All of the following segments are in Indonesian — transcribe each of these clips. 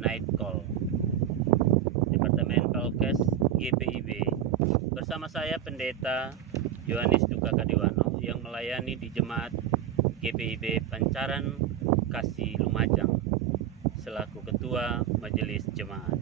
Night Call Departemen Pelkes GPIB bersama saya Pendeta Yohanes Duka Kadiwano yang melayani di Jemaat GPIB Pancaran Kasih Lumajang selaku Ketua Majelis Jemaat.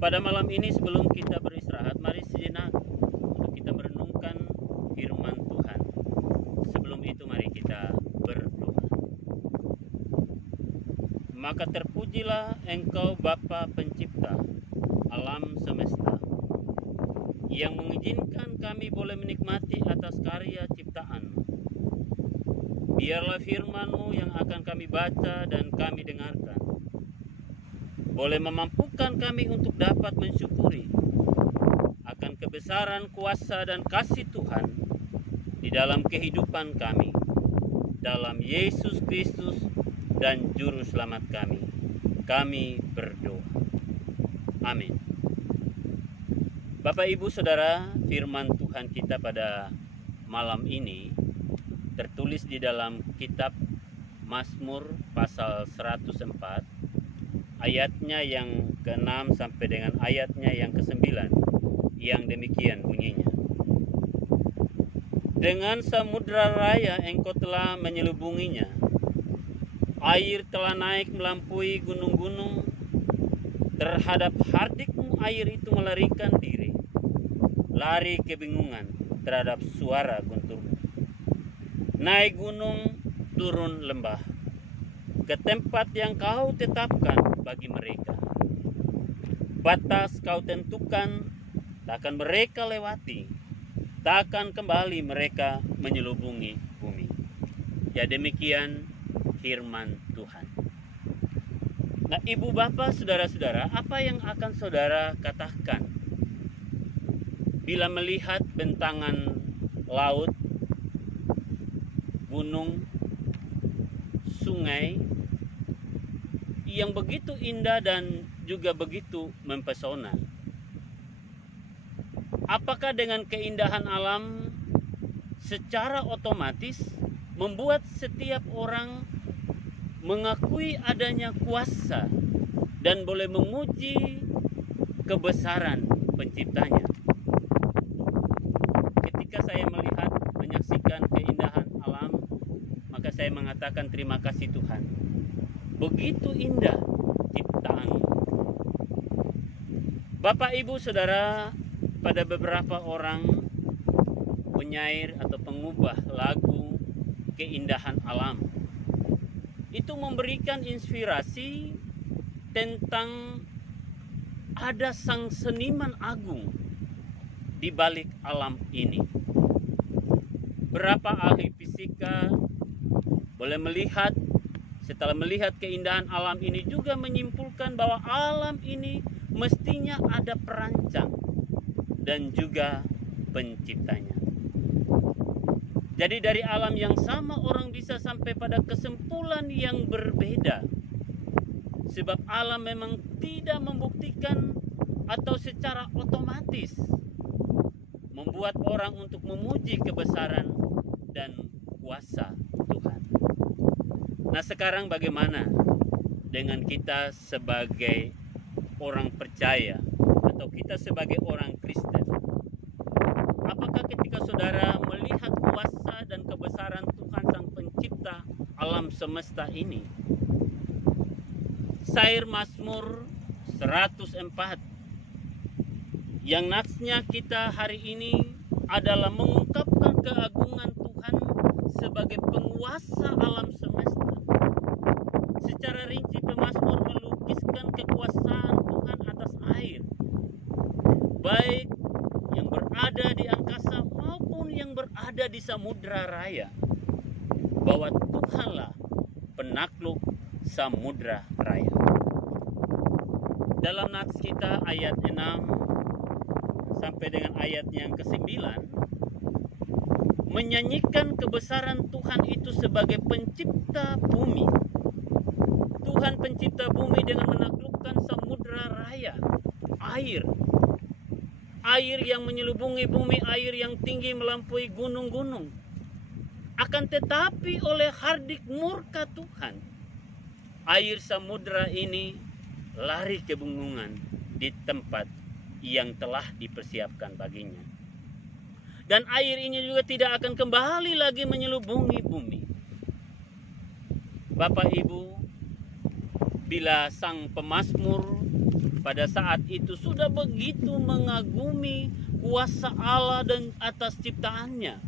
Pada malam ini sebelum kita beristirahat, mari sejenak untuk kita merenungkan firman Tuhan. Sebelum itu mari kita berdoa. Maka terpujilah Engkau Bapa Pencipta alam semesta, yang mengizinkan kami boleh menikmati atas karya ciptaan. Biarlah firman-Mu yang akan kami baca dan kami dengarkan boleh memampukan kami untuk dapat mensyukuri akan kebesaran kuasa dan kasih Tuhan di dalam kehidupan kami, dalam Yesus Kristus dan Juru Selamat kami. Kami berdoa. Amin. Bapak, Ibu, Saudara, firman Tuhan kita pada malam ini tertulis di dalam kitab Mazmur pasal 104, ayatnya yang ke-6 sampai dengan ayatnya yang ke-9, yang demikian bunyinya. Dengan samudra raya engkau telah menyelubunginya, air telah naik melampaui gunung-gunung, terhadap hardikmu air itu melarikan diri, lari kebingungan terhadap suara gunturmu. Naik gunung, turun lembah, ke tempat yang kau tetapkan bagi mereka. Batas kau tentukan, takkan mereka lewati, takkan kembali mereka menyelubungi bumi. Ya, demikian firman Tuhan. Nah, ibu bapak, saudara-saudara, apa yang akan saudara katakan bila melihat bentangan laut, gunung, sungai yang begitu indah dan juga begitu mempesona? Apakah dengan keindahan alam secara otomatis membuat setiap orang mengakui adanya kuasa dan boleh memuji kebesaran penciptanya? Ketika saya melihat, menyaksikan keindahan alam, maka saya mengatakan terima kasih Tuhan. Begitu indah ciptaan. Bapak, Ibu, Saudara, pada beberapa orang penyair atau pengubah lagu keindahan alam itu memberikan inspirasi tentang ada sang seniman agung di balik alam ini. Berapa ahli fisika boleh melihat, setelah melihat keindahan alam ini juga menyimpulkan bahwa alam ini mestinya ada perancang dan juga penciptanya. Jadi dari alam yang sama orang bisa sampai pada kesimpulan yang berbeda. Sebab alam memang tidak membuktikan atau secara otomatis membuat orang untuk memuji kebesaran dan kuasa Tuhan. Nah, sekarang bagaimana dengan kita sebagai orang percaya atau kita sebagai orang Kristen? Apakah ketika saudara melihat kuasa dan kebesaran Tuhan Sang Pencipta alam semesta ini? Syair Mazmur 104 yang natsnya kita hari ini adalah mengungkapkan keagungan Tuhan sebagai penguasa alam semesta. Secara rinci pemazmur melukiskan kekuasaan Tuhan atas air, baik yang berada di angkasa maupun yang berada di samudra raya, bahwa Tuhanlah penakluk samudra raya. Dalam nats kita ayat 6 sampai dengan ayat yang ke-9 menyanyikan kebesaran Tuhan itu sebagai pencipta bumi. Tuhan pencipta bumi dengan menaklukkan samudra raya, air yang menyelubungi bumi, air yang tinggi melampaui gunung-gunung. Akan tetapi oleh hardik murka Tuhan, air samudra ini lari kebingungan di tempat yang telah dipersiapkan baginya. Dan air ini juga tidak akan kembali lagi menyelubungi bumi. Bapak Ibu, bila sang pemazmur pada saat itu sudah begitu mengagumi kuasa Allah dan atas ciptaannya,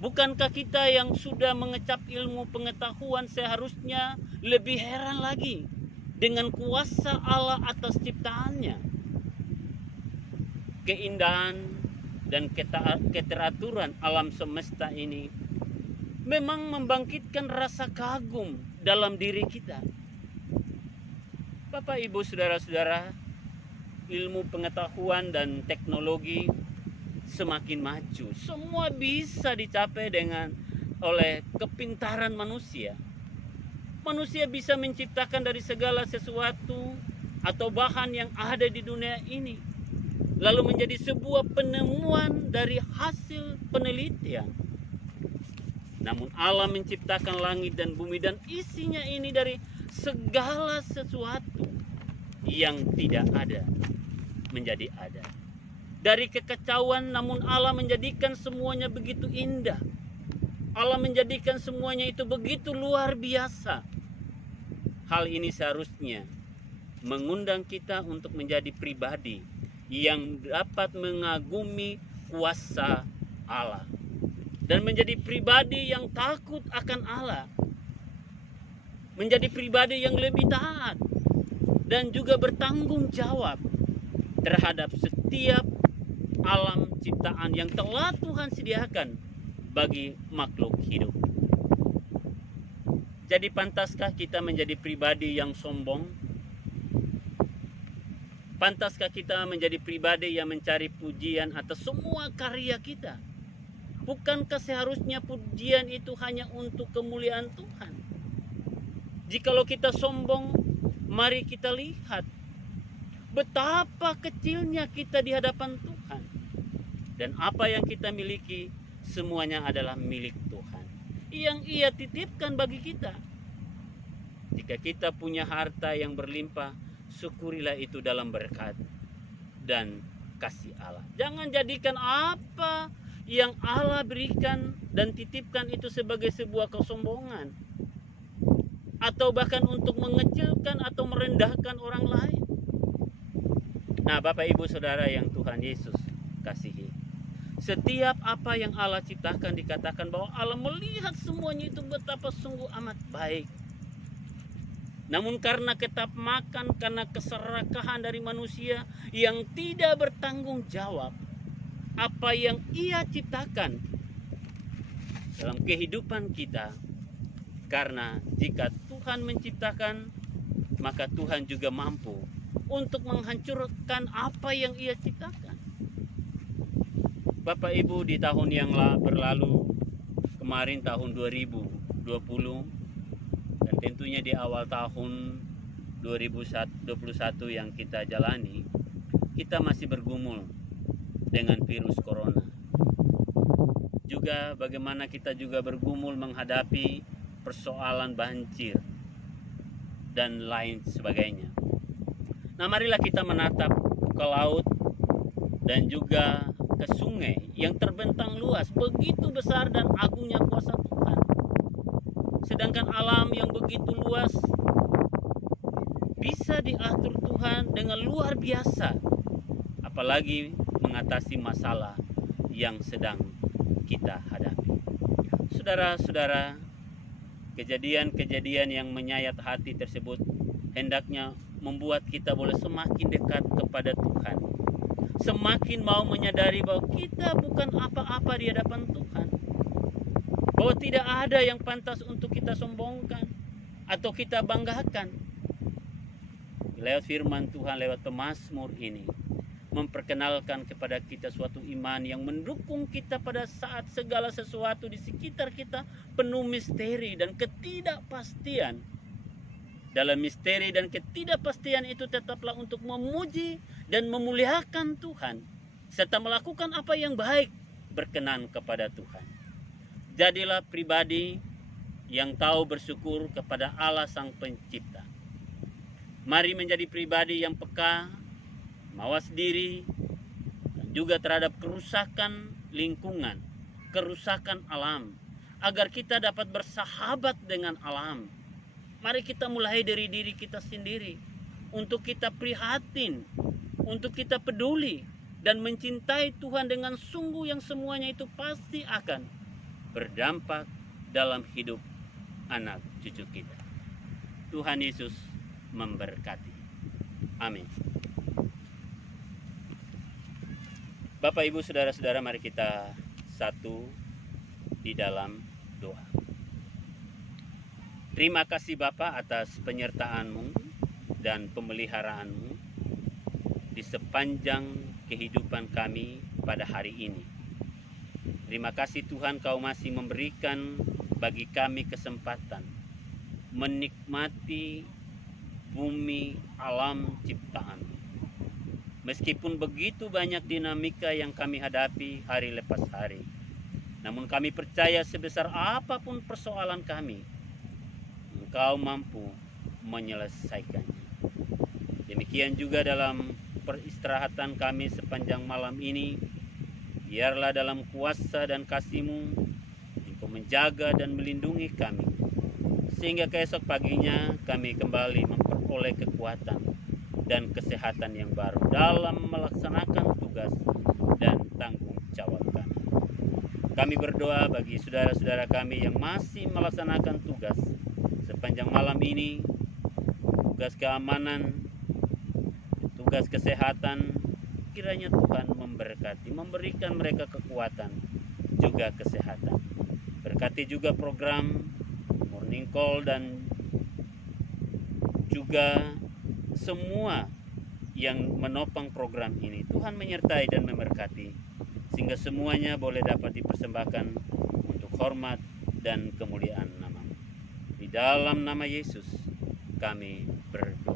bukankah kita yang sudah mengecap ilmu pengetahuan seharusnya lebih heran lagi dengan kuasa Allah atas ciptaannya? Keindahan dan keteraturan alam semesta ini memang membangkitkan rasa kagum dalam diri kita. Bapak, Ibu, saudara-saudara, ilmu pengetahuan dan teknologi semakin maju. Semua bisa dicapai oleh kepintaran manusia. Manusia bisa menciptakan dari segala sesuatu atau bahan yang ada di dunia ini, lalu menjadi sebuah penemuan dari hasil penelitian. Namun Allah menciptakan langit dan bumi dan isinya ini dari segala sesuatu yang tidak ada menjadi ada. Dari kekacauan, namun Allah menjadikan semuanya begitu indah. Allah menjadikan semuanya itu begitu luar biasa. Hal ini seharusnya mengundang kita untuk menjadi pribadi yang dapat mengagumi kuasa Allah dan menjadi pribadi yang takut akan Allah, menjadi pribadi yang lebih taat dan juga bertanggung jawab terhadap setiap alam ciptaan yang telah Tuhan sediakan bagi makhluk hidup. Jadi pantaskah kita menjadi pribadi yang sombong? Pantaskah kita menjadi pribadi yang mencari pujian atas semua karya kita? Bukankah seharusnya pujian itu hanya untuk kemuliaan Tuhan? Jikalau kita sombong, mari kita lihat betapa kecilnya kita di hadapan Tuhan. Dan apa yang kita miliki semuanya adalah milik Tuhan yang Ia titipkan bagi kita. Jika kita punya harta yang berlimpah, syukurilah itu dalam berkat dan kasih Allah. Jangan jadikan apa yang Allah berikan dan titipkan itu sebagai sebuah kesombongan, atau bahkan untuk mengecilkan atau merendahkan orang lain. Nah, Bapak, Ibu, Saudara yang Tuhan Yesus kasihi, setiap apa yang Allah ciptakan dikatakan bahwa Allah melihat semuanya itu betapa sungguh amat baik. Namun karena ketamakan, karena keserakahan dari manusia yang tidak bertanggung jawab apa yang Ia ciptakan dalam kehidupan kita. Karena jika Tuhan menciptakan, maka Tuhan juga mampu untuk menghancurkan apa yang Ia ciptakan. Bapak Ibu, di tahun yang berlalu, kemarin tahun 2020, dan tentunya di awal tahun 2021 yang kita jalani, kita masih bergumul dengan virus corona. Juga bagaimana kita juga bergumul menghadapi persoalan banjir dan lain sebagainya. Nah, marilah kita menatap ke laut dan juga ke sungai yang terbentang luas, begitu besar dan agungnya kuasa Tuhan. Sedangkan alam yang begitu luas bisa diatur Tuhan dengan luar biasa, apalagi mengatasi masalah yang sedang kita hadapi. Saudara-saudara, kejadian-kejadian yang menyayat hati tersebut hendaknya membuat kita boleh semakin dekat kepada Tuhan, semakin mau menyadari bahwa kita bukan apa-apa di hadapan Tuhan, bahwa tidak ada yang pantas untuk kita sombongkan atau kita banggakan. Lewat firman Tuhan, lewat pemazmur ini, memperkenalkan kepada kita suatu iman yang mendukung kita pada saat segala sesuatu di sekitar kita penuh misteri dan ketidakpastian. Dalam misteri dan ketidakpastian itu tetaplah untuk memuji dan memuliakan Tuhan, serta melakukan apa yang baik berkenan kepada Tuhan. Jadilah pribadi yang tahu bersyukur kepada Allah Sang Pencipta. Mari menjadi pribadi yang peka, mawas diri, dan juga terhadap kerusakan lingkungan, kerusakan alam, agar kita dapat bersahabat dengan alam. Mari kita mulai dari diri kita sendiri, untuk kita prihatin, untuk kita peduli, dan mencintai Tuhan dengan sungguh, yang semuanya itu pasti akan berdampak dalam hidup anak cucu kita. Tuhan Yesus memberkati. Amin. Bapak, Ibu, saudara-saudara, mari kita satu di dalam doa. Terima kasih Bapa atas penyertaan-Mu dan pemeliharaanmu di sepanjang kehidupan kami pada hari ini. Terima kasih Tuhan, Kau masih memberikan bagi kami kesempatan menikmati bumi alam ciptaan. Meskipun begitu banyak dinamika yang kami hadapi hari lepas hari, namun kami percaya sebesar apapun persoalan kami, Engkau mampu menyelesaikannya. Demikian juga dalam peristirahatan kami sepanjang malam ini, biarlah dalam kuasa dan kasih-Mu Engkau menjaga dan melindungi kami, sehingga keesok paginya kami kembali memperoleh kekuatan dan kesehatan yang baru dalam melaksanakan tugas dan tanggung jawab kami. Kami berdoa bagi saudara-saudara kami yang masih melaksanakan tugas sepanjang malam ini, tugas keamanan, tugas kesehatan. Kiranya Tuhan memberkati, memberikan mereka kekuatan juga kesehatan. Berkati juga program Morning Call dan juga semua yang menopang program ini. Tuhan menyertai dan memberkati, sehingga semuanya boleh dapat dipersembahkan untuk hormat dan kemuliaan nama-Mu. Di dalam nama Yesus kami berdoa.